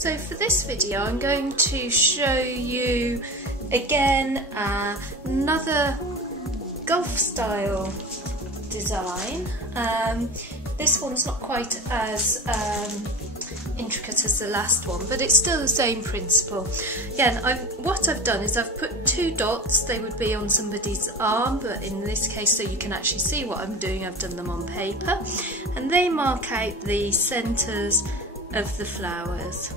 So for this video I'm going to show you again another golf style design. This one's not quite as intricate as the last one, but it's still the same principle. Again, what I've done is I've put two dots. They would be on somebody's arm, but in this case, so you can actually see what I'm doing, I've done them on paper, and they mark out the centres of the flowers.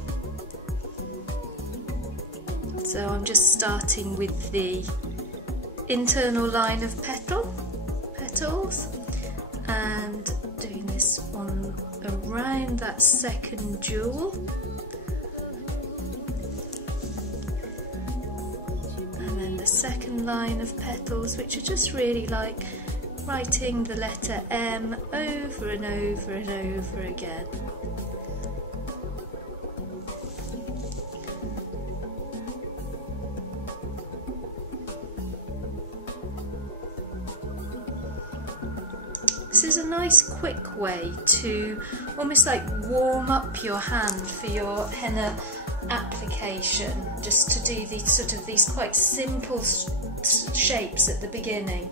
So I'm just starting with the internal line of petals and doing this one around that second jewel, and then the second line of petals, which are just really like writing the letter M over and over and over again. This is a nice quick way to almost like warm up your hand for your henna application, just to do these quite simple shapes at the beginning.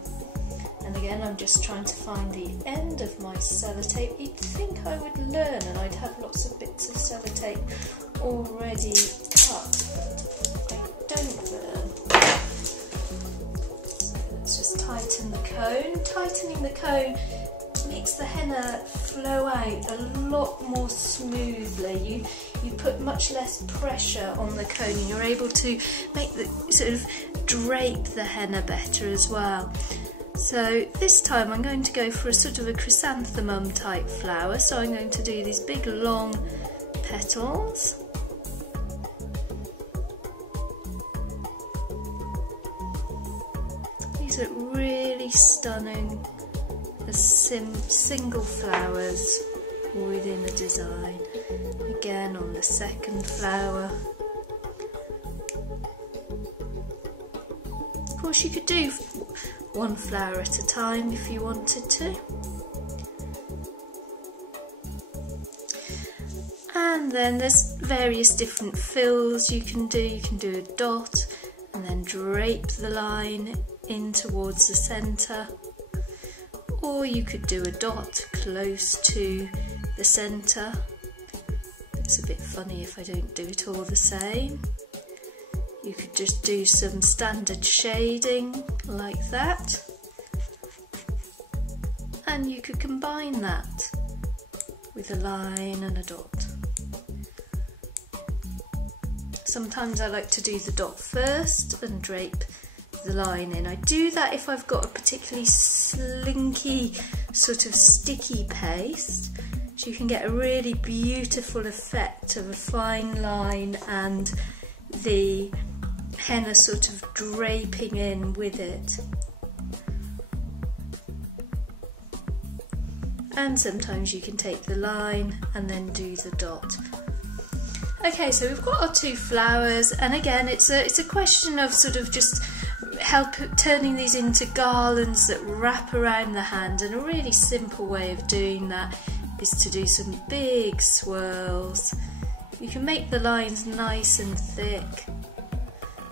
And again, I'm just trying to find the end of my sellotape. You'd think I would learn and I'd have lots of bits of sellotape already cut, but I don't learn. So let's just tighten the cone. Tightening the cone makes the henna flow out a lot more smoothly. You put much less pressure on the cone and you're able to make the sort of drape the henna better as well. So this time I'm going to go for a sort of a chrysanthemum type flower, so I'm going to do these big long petals. These are really stunning single flowers within a design. Again on the second flower. Of course you could do one flower at a time if you wanted to. And then there's various different fills you can do. You can do a dot and then drape the line in towards the centre. Or you could do a dot close to the centre. It's a bit funny if I don't do it all the same. You could just do some standard shading like that. And you could combine that with a line and a dot. Sometimes I like to do the dot first and drape the line in. I do that if I've got a particularly slinky sort of sticky paste, so you can get a really beautiful effect of a fine line and the henna sort of draping in with it. And sometimes you can take the line and then do the dot. Okay, so we've got our two flowers, and again it's a question of sort of just turning these into garlands that wrap around the hand, and a really simple way of doing that is to do some big swirls. You can make the lines nice and thick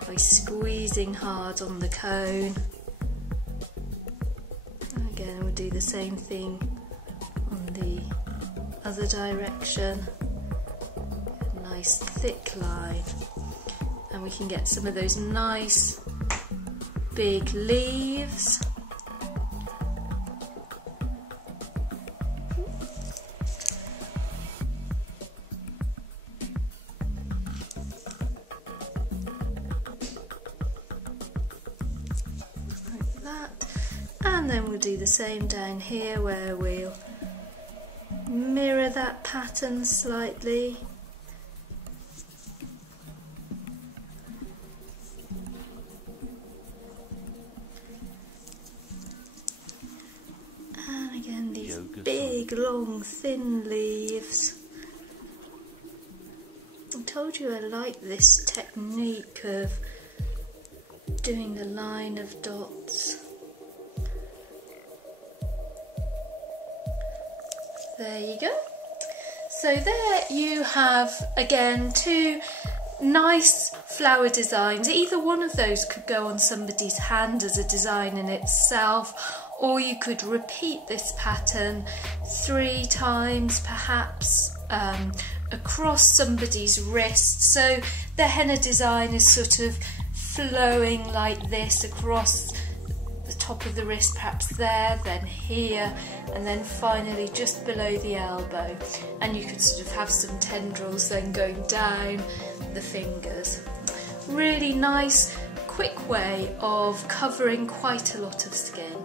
by squeezing hard on the cone. And again, we'll do the same thing on the other direction. A nice thick line, and we can get some of those nice big leaves. Like that. And then we'll do the same down here where we'll mirror that pattern slightly. Big, long, thin leaves. I told you I like this technique of doing the line of dots. There you go. So there you have, again, two nice flower designs. Either one of those could go on somebody's hand as a design in itself, or you could repeat this pattern 3 times perhaps across somebody's wrist. So the henna design is sort of flowing like this across the top of the wrist, perhaps there, then here, and then finally just below the elbow. And you could sort of have some tendrils then going down the fingers. Really nice, quick way of covering quite a lot of skin.